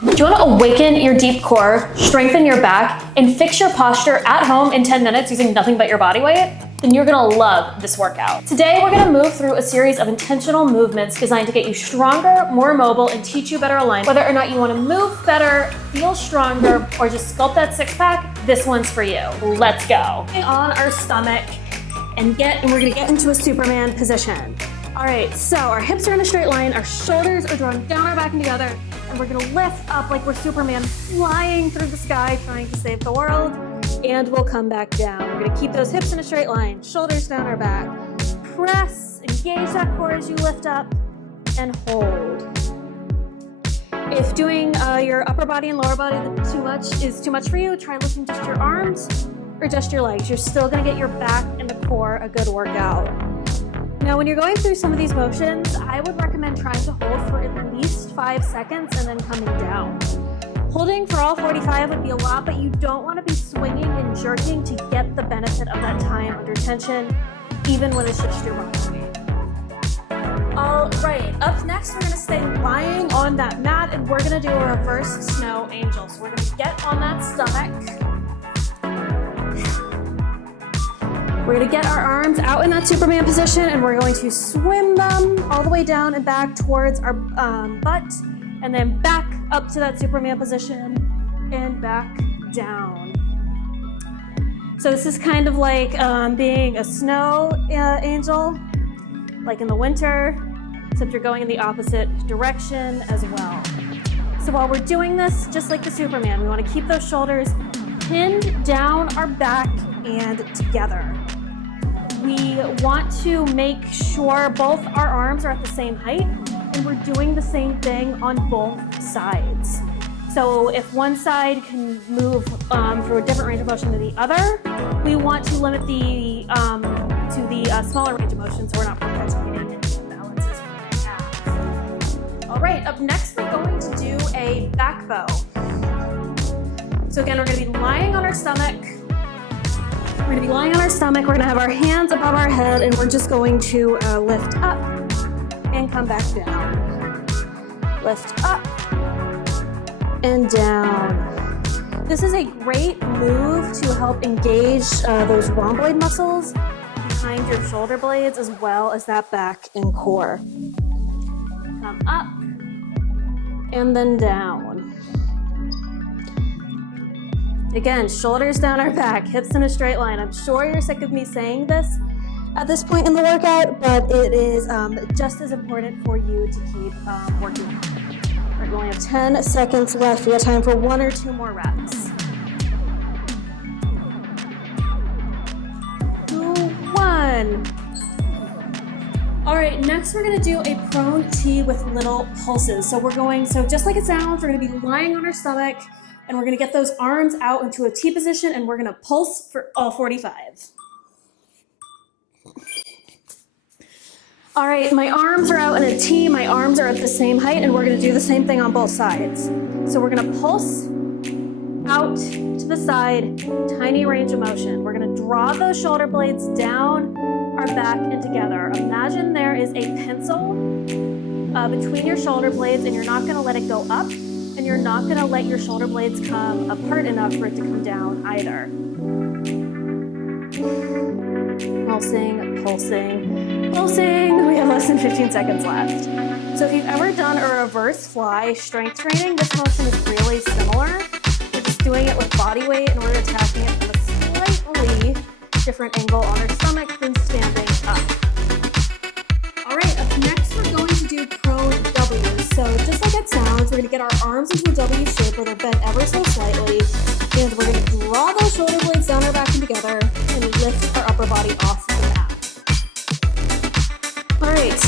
Do you want to awaken your deep core, strengthen your back, and fix your posture at home in 10 minutes using nothing but your body weight? Then you're gonna love this workout. Today, we're gonna move through a series of intentional movements designed to get you stronger, more mobile, and teach you better alignment. Whether or not you wanna move better, feel stronger, or just sculpt that six pack, this one's for you. Let's go. On our stomach and we're gonna get into a Superman position. All right, so our hips are in a straight line, our shoulders are drawn down our back and together, and we're gonna lift up like we're Superman flying through the sky trying to save the world, and we'll come back down. We're gonna keep those hips in a straight line, shoulders down our back. Press, engage that core as you lift up, and hold. If doing your upper body and lower body is too much for you, try lifting just your arms or just your legs. You're still gonna get your back and the core a good workout. Now, when you're going through some of these motions, I would recommend trying to hold for at least 5 seconds and then coming down. Holding for all 45 would be a lot, but you don't want to be swinging and jerking to get the benefit of that time under tension, even when it's just your body. All right, up next, we're gonna stay lying on that mat and we're gonna do a reverse snow angel. So we're gonna get on that stomach. We're gonna get our arms out in that Superman position and we're going to swim them all the way down and back towards our butt, and then back up to that Superman position and back down. So this is kind of like being a snow angel, like in the winter, except you're going in the opposite direction as well. So while we're doing this, just like the Superman, we want to keep those shoulders pinned down our back and together. We want to make sure both our arms are at the same height, and we're doing the same thing on both sides. So if one side can move through a different range of motion than the other, we want to limit the smaller range of motion so we're not perpetuating any imbalances we have. All right, up next we're going to do a back bow. So again, we're going to be lying on our stomach. We're gonna be lying on our stomach, we're gonna have our hands above our head, and we're just going to lift up and come back down. Lift up and down. This is a great move to help engage those rhomboid muscles behind your shoulder blades as well as that back and core. Come up and then down. Again, shoulders down our back, hips in a straight line. I'm sure you're sick of me saying this at this point in the workout, but it is just as important for you to keep working. We only have 10 seconds left. We have time for 1 or 2 more reps. 2, 1. All right, next we're gonna do a prone T with little pulses. So just like it sounds, we're gonna be lying on our stomach, and we're gonna get those arms out into a T position and we're gonna pulse for all 45. All right, my arms are out in a T, my arms are at the same height, and we're gonna do the same thing on both sides. So we're gonna pulse out to the side, tiny range of motion. We're gonna draw those shoulder blades down our back and together. Imagine there is a pencil between your shoulder blades and you're not gonna let it go up, and you're not gonna let your shoulder blades come apart enough for it to come down either. Pulsing, pulsing, pulsing. We have less than 15 seconds left. So if you've ever done a reverse fly strength training, this motion is really similar. We're just doing it with body weight and we're attacking it from a slightly different angle on our stomach than standing up. All right, up next we're going to do prone W. So just like it sounds, we're gonna get our arms into a W shape where they're bent ever so slightly, and we're gonna draw those shoulder blades down our back and together and lift our upper body off the mat. All right,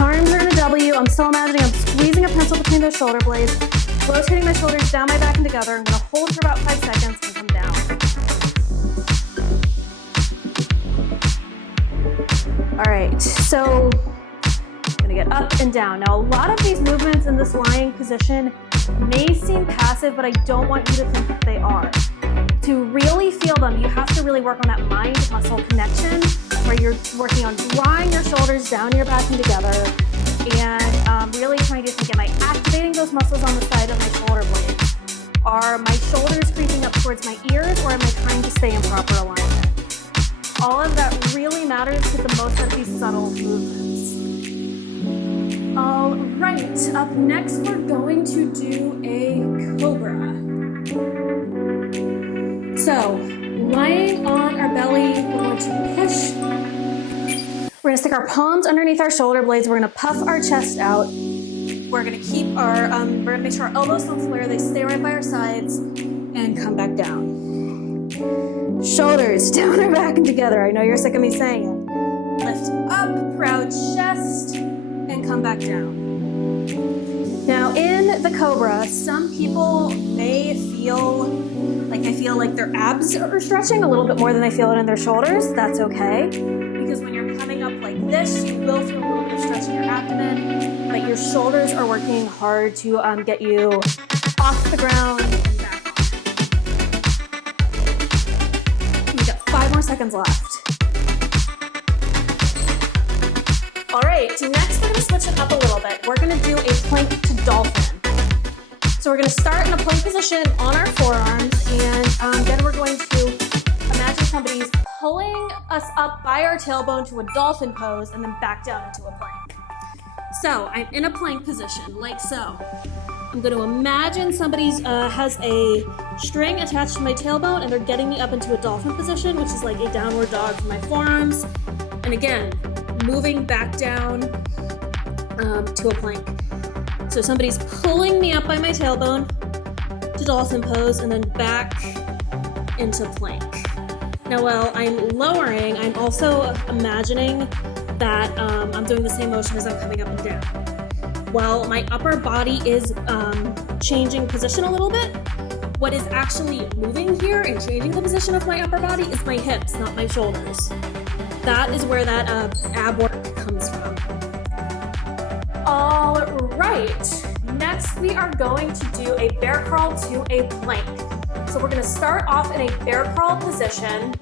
arms are in a W. I'm still imagining I'm squeezing a pencil between those shoulder blades, rotating my shoulders down my back and together. I'm gonna hold for about 5 seconds and come down. All right, so get up and down. Now, a lot of these movements in this lying position may seem passive, but I don't want you to think that they are. To really feel them, you have to really work on that mind-muscle connection where you're working on drawing your shoulders down your back and together, and really trying to think, am I activating those muscles on the side of my shoulder blades? Are my shoulders creeping up towards my ears, or am I trying to stay in proper alignment? All of that really matters to get the most out of these subtle movements. All right, up next we're going to do a Cobra. So, lying on our belly, we're going to push. We're going to stick our palms underneath our shoulder blades. We're going to puff our chest out. We're going to keep our, we're going to make sure our elbows don't flare. They stay right by our sides and come back down. Shoulders down or back and together. I know you're sick of me saying it. Lift up, proud chest, and come back down. Now in the Cobra, some people may feel like their abs are stretching a little bit more than they feel it in their shoulders. That's okay, because when you're coming up like this, you will feel a little bit of stretch in your abdomen, but your shoulders are working hard to get you off the ground and back on. We've got 5 more seconds left. All right, next we're gonna switch it up a little bit. We're gonna do a plank to dolphin. So we're gonna start in a plank position on our forearms, and then we're going to imagine somebody's pulling us up by our tailbone to a dolphin pose and then back down into a plank. So I'm in a plank position, like so. I'm gonna imagine somebody's has a string attached to my tailbone and they're getting me up into a dolphin position, which is like a downward dog for my forearms. And again, moving back down to a plank. So somebody's pulling me up by my tailbone to dolphin pose and then back into plank. Now while I'm lowering, I'm also imagining that I'm doing the same motion as I'm coming up and down. While my upper body is changing position a little bit, what is actually moving here and changing the position of my upper body is my hips, not my shoulders. That is where that ab work comes from. All right, next we are going to do a bear crawl to a plank. So we're gonna start off in a bear crawl position,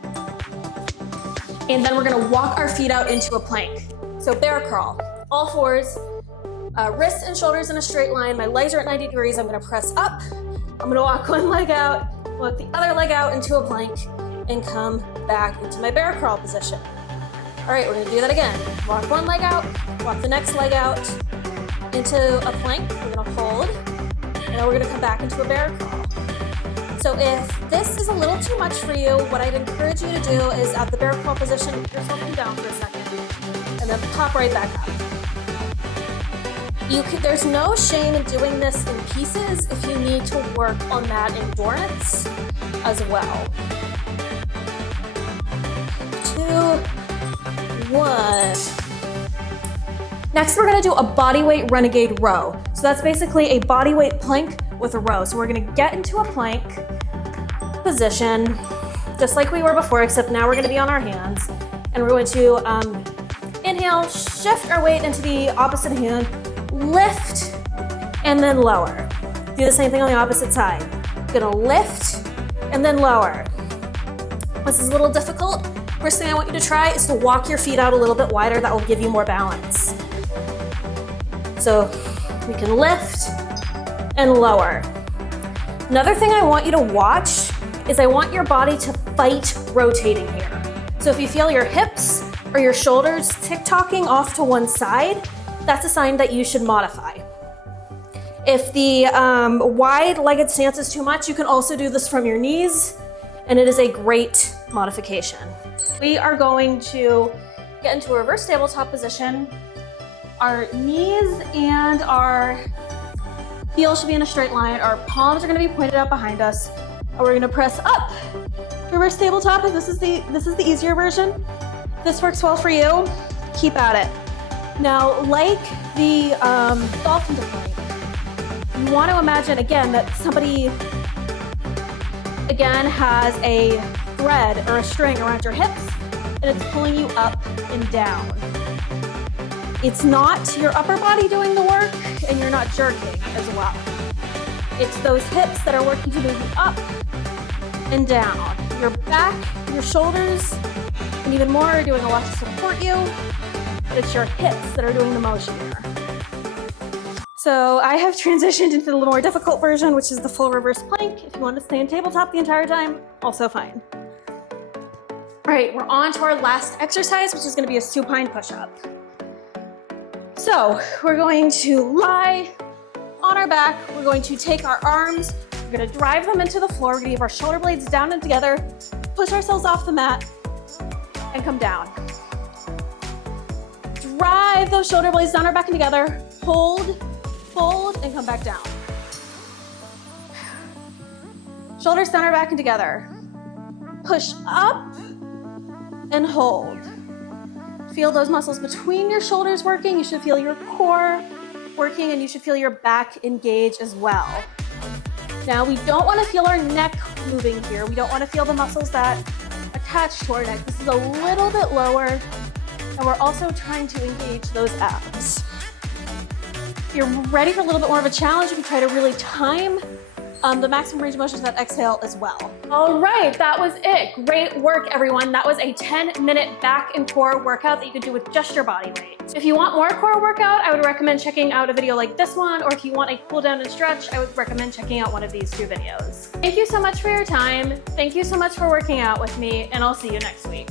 and then we're gonna walk our feet out into a plank. So bear crawl, all fours, wrists and shoulders in a straight line. My legs are at 90 degrees. I'm gonna press up. I'm gonna walk one leg out, walk the other leg out into a plank, and come back into my bear crawl position. All right, we're gonna do that again. Walk one leg out, walk the next leg out into a plank. We're gonna hold, and then we're gonna come back into a bear crawl. So if this is a little too much for you, what I'd encourage you to do is at the bear crawl position, put yourself down for a second, and then pop right back up. There's no shame in doing this in pieces if you need to work on that endurance as well. 2, 1. Next, we're gonna do a bodyweight renegade row. So that's basically a bodyweight plank with a row. So we're gonna get into a plank position, just like we were before, except now we're gonna be on our hands. And we're going to inhale, shift our weight into the opposite hand, lift, and then lower. Do the same thing on the opposite side. Gonna lift, and then lower. This is a little difficult. First thing I want you to try is to walk your feet out a little bit wider. That will give you more balance. So we can lift and lower. Another thing I want you to watch is I want your body to fight rotating here. So if you feel your hips or your shoulders tick-tocking off to one side, that's a sign that you should modify. If the wide-legged stance is too much, you can also do this from your knees, and it is a great modification. We are going to get into a reverse tabletop position. Our knees and our heels should be in a straight line. Our palms are gonna be pointed out behind us. And we're gonna press up. Reverse tabletop, if this is the easier version. This works well for you, keep at it. Now, like the dolphin to plank, you want to imagine again that somebody again has a thread or a string around your hips and it's pulling you up and down. It's not your upper body doing the work and you're not jerking as well. It's those hips that are working to move you up and down. Your back, your shoulders, and even more are doing a lot to support you, but it's your hips that are doing the motion here. So I have transitioned into the little more difficult version, which is the full reverse plank. If you want to stay in tabletop the entire time, also fine. All right, we're on to our last exercise, which is going to be a supine push-up. So we're going to lie on our back. We're going to take our arms, we're going to drive them into the floor. We're going to keep our shoulder blades down and together, push ourselves off the mat, and come down. Drive those shoulder blades down our back and together. Hold, fold, and come back down. Shoulders down our back and together. Push up and hold. Feel those muscles between your shoulders working. You should feel your core working, and you should feel your back engage as well. Now, we don't want to feel our neck moving here. We don't want to feel the muscles that attach to our neck. This is a little bit lower, and we're also trying to engage those abs. If you're ready for a little bit more of a challenge, you can try to really time the maximum range of motion to that exhale as well. All right, that was it. Great work, everyone. That was a 10-minute back and core workout that you can do with just your body weight. If you want more core workout, I would recommend checking out a video like this one, or if you want a cool down and stretch, I would recommend checking out one of these two videos. Thank you so much for your time. Thank you so much for working out with me, and I'll see you next week.